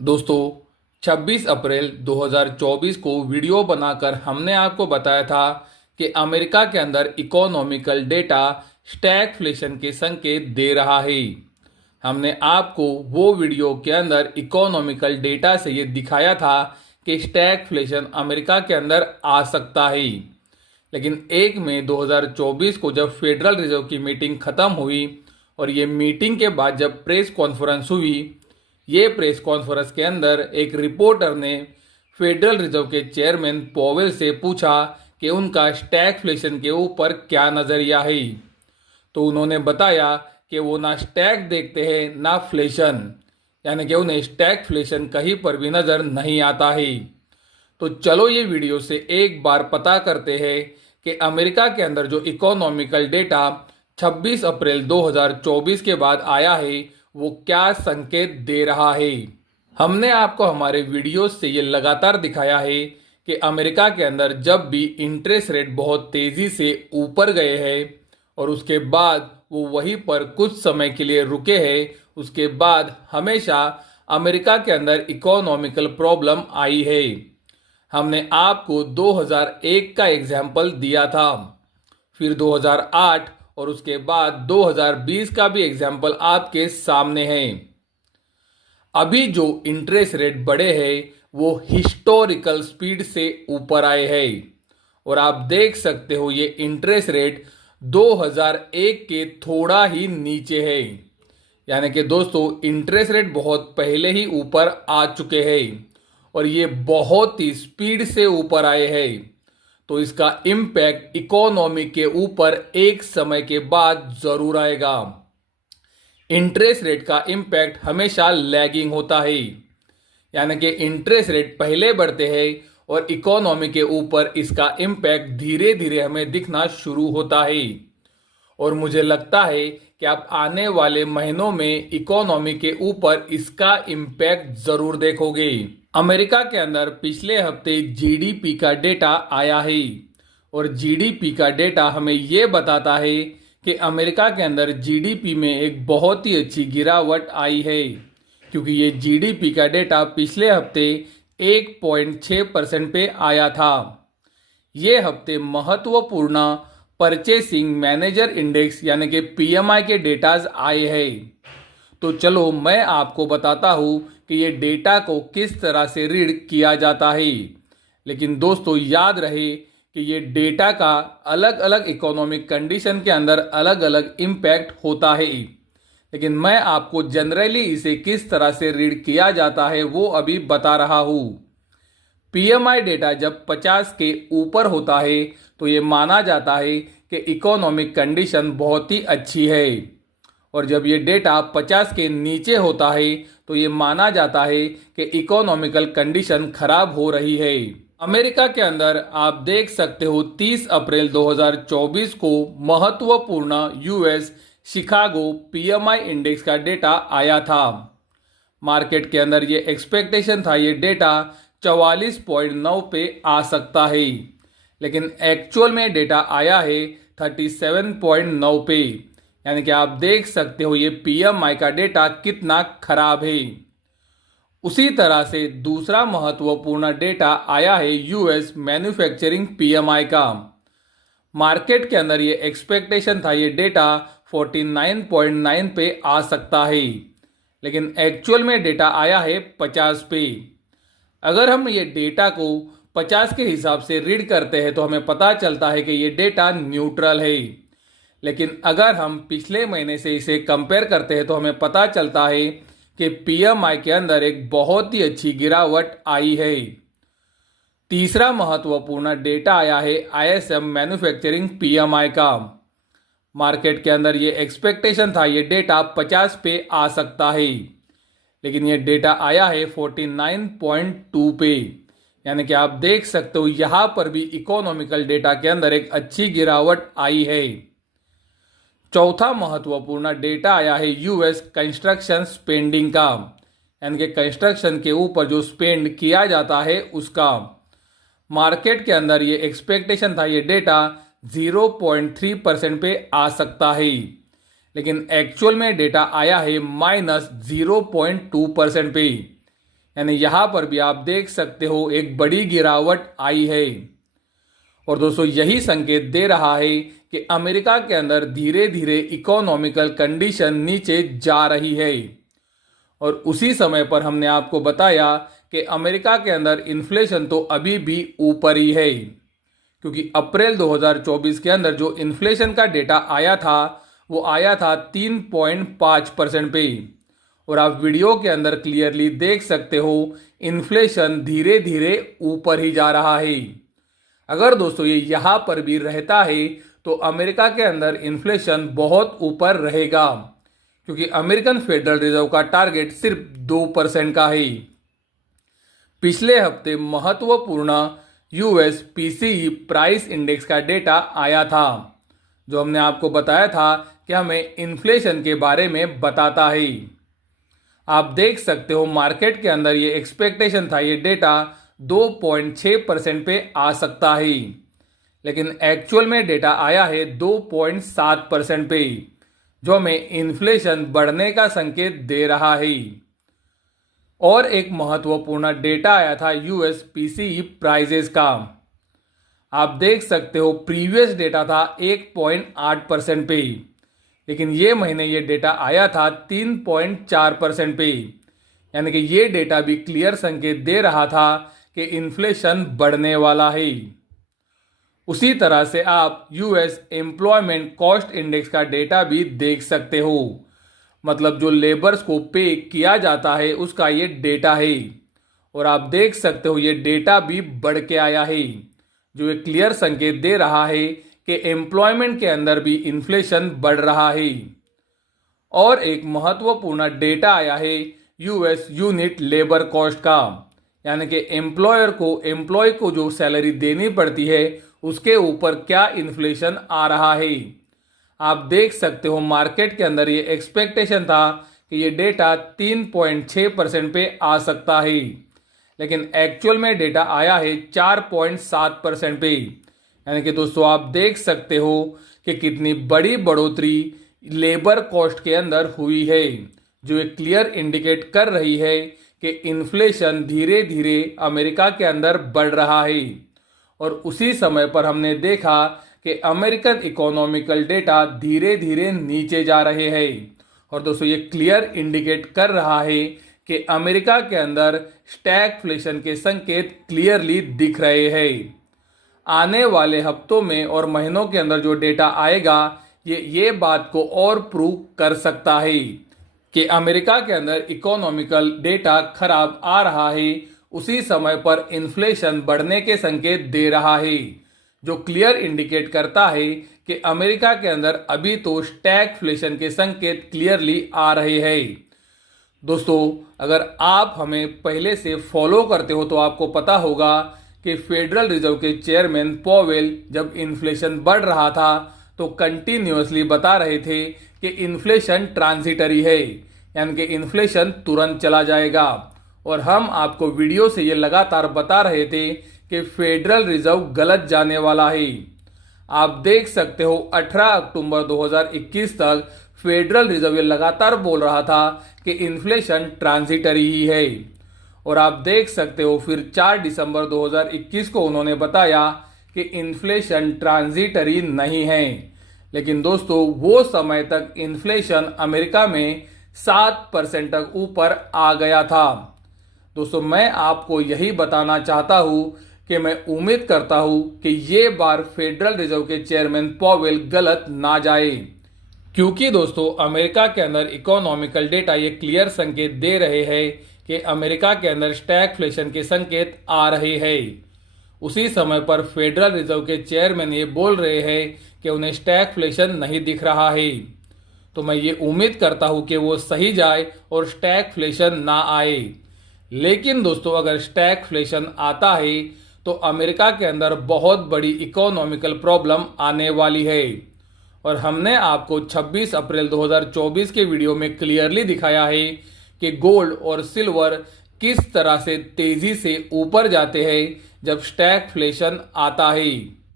दोस्तों 26 अप्रैल 2024 को वीडियो बनाकर हमने आपको बताया था कि अमेरिका के अंदर इकोनॉमिकल डेटा स्टैगफ्लेशन के संकेत दे रहा है। हमने आपको वो वीडियो के अंदर इकोनॉमिकल डेटा से ये दिखाया था कि स्टैगफ्लेशन अमेरिका के अंदर आ सकता है। लेकिन 1 मई 2024 को जब फेडरल रिजर्व की मीटिंग खत्म हुई और ये मीटिंग के बाद जब प्रेस कॉन्फ्रेंस हुई, ये प्रेस कॉन्फ्रेंस के अंदर एक रिपोर्टर ने फेडरल रिजर्व के चेयरमैन पॉवेल से पूछा कि उनका स्टैगफ्लेशन के ऊपर क्या नज़रिया है। तो उन्होंने बताया कि वो ना स्टैग देखते हैं ना फ्लेशन, यानी कि उन्हें स्टैगफ्लेशन कहीं पर भी नज़र नहीं आता है। तो चलो ये वीडियो से एक बार पता करते हैं कि अमेरिका के अंदर जो इकोनॉमिकल डेटा 26 अप्रैल 2024 के बाद आया है वो क्या संकेत दे रहा है। हमने आपको हमारे वीडियोस से ये लगातार दिखाया है कि अमेरिका के अंदर जब भी इंटरेस्ट रेट बहुत तेज़ी से ऊपर गए हैं और उसके बाद वो वहीं पर कुछ समय के लिए रुके हैं, उसके बाद हमेशा अमेरिका के अंदर इकोनॉमिकल प्रॉब्लम आई है। हमने आपको 2001 का एग्जाम्पल दिया था, फिर 2008 और उसके बाद 2020 का भी एग्जाम्पल आपके सामने है। अभी जो इंटरेस्ट रेट बढ़े हैं वो हिस्टोरिकल स्पीड से ऊपर आए हैं और आप देख सकते हो ये इंटरेस्ट रेट 2001 के थोड़ा ही नीचे है, यानी कि दोस्तों इंटरेस्ट रेट बहुत पहले ही ऊपर आ चुके हैं और ये बहुत ही स्पीड से ऊपर आए हैं। तो इसका इम्पैक्ट इकोनॉमी के ऊपर एक समय के बाद जरूर आएगा। इंटरेस्ट रेट का इम्पैक्ट हमेशा लैगिंग होता है, यानी कि इंटरेस्ट रेट पहले बढ़ते हैं और इकोनॉमी के ऊपर इसका इम्पैक्ट धीरे धीरे हमें दिखना शुरू होता है। और मुझे लगता है कि आप आने वाले महीनों में इकोनॉमी के ऊपर इसका इम्पैक्ट जरूर देखोगे। अमेरिका के अंदर पिछले हफ्ते जीडीपी का डेटा आया है और जीडीपी का डेटा हमें ये बताता है कि अमेरिका के अंदर जीडीपी में एक बहुत ही अच्छी गिरावट आई है, क्योंकि ये जीडीपी का डेटा पिछले हफ्ते 1.6% पे आया था। ये हफ्ते महत्वपूर्ण परचेसिंग मैनेजर इंडेक्स यानी कि पीएमआई के डेटाज आए हैं। तो चलो मैं आपको बताता हूँ कि ये डेटा को किस तरह से रीड किया जाता है। लेकिन दोस्तों याद रहे कि ये डेटा का अलग अलग इकोनॉमिक कंडीशन के अंदर अलग अलग इम्पैक्ट होता है, लेकिन मैं आपको जनरली इसे किस तरह से रीड किया जाता है वो अभी बता रहा हूँ। पीएमआई डेटा जब 50 के ऊपर होता है तो ये माना जाता है कि इकोनॉमिक कंडीशन बहुत ही अच्छी है, और जब ये डेटा 50 के नीचे होता है तो ये माना जाता है कि इकोनॉमिकल कंडीशन खराब हो रही है। अमेरिका के अंदर आप देख सकते हो 30 अप्रैल 2024 को महत्वपूर्ण यूएस शिकागो पीएमआई इंडेक्स का डेटा आया था। मार्केट के अंदर ये एक्सपेक्टेशन था ये डेटा 44.9 पे आ सकता है, लेकिन एक्चुअल में डेटा आया है 37.9 पे, यानी कि आप देख सकते हो ये पीएमआई का डेटा कितना खराब है। उसी तरह से दूसरा महत्वपूर्ण डेटा आया है यूएस मैन्युफैक्चरिंग पीएमआई का। मार्केट के अंदर ये एक्सपेक्टेशन था ये डेटा 49.9 पे आ सकता है, लेकिन एक्चुअल में डेटा आया है 50 पे। अगर हम ये डेटा को 50 के हिसाब से रीड करते हैं तो हमें पता चलता है कि ये डेटा न्यूट्रल है, लेकिन अगर हम पिछले महीने से इसे कंपेयर करते हैं तो हमें पता चलता है कि पीएमआई के अंदर एक बहुत ही अच्छी गिरावट आई है। तीसरा महत्वपूर्ण डेटा आया है आईएसएम मैन्युफैक्चरिंग पीएमआई का। मार्केट के अंदर ये एक्सपेक्टेशन था ये डेटा 50 पे आ सकता है, लेकिन ये डेटा आया है 49.2 पे, यानी कि आप देख सकते हो यहाँ पर भी इकोनॉमिकल डेटा के अंदर एक अच्छी गिरावट आई है। चौथा महत्वपूर्ण डेटा आया है यूएस कंस्ट्रक्शन स्पेंडिंग का, यानी कि कंस्ट्रक्शन के ऊपर जो स्पेंड किया जाता है उसका। मार्केट के अंदर ये एक्सपेक्टेशन था ये डेटा 0.3% पे आ सकता है, लेकिन एक्चुअल में डेटा आया है -0.2% पे, यानी यहाँ पर भी आप देख सकते हो एक बड़ी गिरावट आई है। और दोस्तों यही संकेत दे रहा है कि अमेरिका के अंदर धीरे धीरे इकोनॉमिकल कंडीशन नीचे जा रही है। और उसी समय पर हमने आपको बताया कि अमेरिका के अंदर इन्फ्लेशन तो अभी भी ऊपर ही है, क्योंकि अप्रैल 2024 के अंदर जो इन्फ्लेशन का डेटा आया था वो आया था 3.5% पे। और आप वीडियो के अंदर क्लियरली देख सकते हो इन्फ्लेशन धीरे धीरे ऊपर ही जा रहा है। अगर दोस्तों ये यहाँ पर भी रहता है तो अमेरिका के अंदर इन्फ्लेशन बहुत ऊपर रहेगा, क्योंकि अमेरिकन फेडरल रिजर्व का टारगेट सिर्फ 2% का है। पिछले हफ्ते महत्वपूर्ण यूएस पीसीई प्राइस इंडेक्स का डेटा आया था, जो हमने आपको बताया था कि हमें इन्फ्लेशन के बारे में बताता है। आप देख सकते हो मार्केट के अंदर ये एक्सपेक्टेशन था ये डेटा 2.6% पे आ सकता है, लेकिन एक्चुअल में डेटा आया है 2.7% पे, जो हमें इन्फ्लेशन बढ़ने का संकेत दे रहा है। और एक महत्वपूर्ण डेटा आया था यूएस पीसीई प्राइजेस का। आप देख सकते हो प्रीवियस डेटा था 1.8% पे, लेकिन ये महीने ये डेटा आया था 3.4% पे, यानी कि ये डेटा भी क्लियर संकेत दे रहा था कि इन्फ्लेशन बढ़ने वाला है। उसी तरह से आप यूएस एम्प्लॉयमेंट कॉस्ट इंडेक्स का डेटा भी देख सकते हो, मतलब जो लेबर्स को पे किया जाता है उसका ये डेटा है। और आप देख सकते हो ये डेटा भी बढ़ के आया है, जो एक क्लियर संकेत दे रहा है कि एम्प्लॉयमेंट के अंदर भी इन्फ्लेशन बढ़ रहा है। और एक महत्वपूर्ण डेटा आया है यूएस यूनिट लेबर कॉस्ट का, यानी कि एम्प्लॉय को जो सैलरी देनी पड़ती है उसके ऊपर क्या इन्फ्लेशन आ रहा है। आप देख सकते हो मार्केट के अंदर ये एक्सपेक्टेशन था कि ये डेटा 3.6% पे आ सकता है, लेकिन एक्चुअल में डेटा आया है 4.7% पे। यानी कि दोस्तों आप देख सकते हो कि कितनी बड़ी बढ़ोतरी लेबर कॉस्ट के अंदर हुई है, जो एक क्लियर इंडिकेट कर रही है कि इन्फ्लेशन धीरे धीरे अमेरिका के अंदर बढ़ रहा है। और उसी समय पर हमने देखा कि अमेरिकन इकोनॉमिकल डेटा धीरे धीरे नीचे जा रहे हैं। और दोस्तों ये क्लियर इंडिकेट कर रहा है कि अमेरिका के अंदर स्टैगफ्लेशन के संकेत क्लियरली दिख रहे हैं। आने वाले हफ्तों में और महीनों के अंदर जो डेटा आएगा ये बात को और प्रूव कर सकता है कि अमेरिका के अंदर इकोनॉमिकल डेटा खराब आ रहा है। उसी समय पर इन्फ्लेशन बढ़ने के संकेत दे रहा है, जो क्लियर इंडिकेट करता है कि अमेरिका के अंदर अभी तो स्टैगफ्लेशन के संकेत क्लियरली आ रहे हैं। दोस्तों अगर आप हमें पहले से फॉलो करते हो तो आपको पता होगा कि फेडरल रिजर्व के चेयरमैन पॉवेल जब इन्फ्लेशन बढ़ रहा था तो कंटिन्यूअसली बता रहे थे कि इन्फ्लेशन ट्रांजिटरी है, यानी कि इन्फ्लेशन तुरंत चला जाएगा। और हम आपको वीडियो से ये लगातार बता रहे थे कि फेडरल रिजर्व गलत जाने वाला है। आप देख सकते हो 18 अक्टूबर 2021 तक फेडरल रिजर्व ये लगातार बोल रहा था कि इन्फ्लेशन ट्रांजिटरी ही है। और आप देख सकते हो फिर 4 दिसंबर 2021 को उन्होंने बताया कि इन्फ्लेशन ट्रांजिटरी नहीं है। लेकिन दोस्तों वो समय तक इन्फ्लेशन अमेरिका में 7% तक ऊपर आ गया था। दोस्तों मैं आपको यही बताना चाहता हूं कि मैं उम्मीद करता हूं कि ये बार फेडरल रिजर्व के चेयरमैन पॉवेल गलत ना जाए, क्योंकि दोस्तों अमेरिका के अंदर इकोनॉमिकल डेटा ये क्लियर संकेत दे रहे हैं कि अमेरिका के अंदर स्टैगफ्लेशन के संकेत आ रहे हैं। उसी समय पर फेडरल रिजर्व के चेयरमैन ये बोल रहे हैं कि उन्हें स्टैगफ्लेशन नहीं दिख रहा है। तो मैं ये उम्मीद करता हूं कि वो सही जाए और स्टैगफ्लेशन ना आए। लेकिन दोस्तों अगर स्टैगफ्लेशन आता है तो अमेरिका के अंदर बहुत बड़ी इकोनॉमिकल प्रॉब्लम आने वाली है। और हमने आपको 26 अप्रैल 2024 के वीडियो में क्लियरली दिखाया है कि गोल्ड और सिल्वर किस तरह से तेजी से ऊपर जाते हैं जब स्टैगफ्लेशन आता है।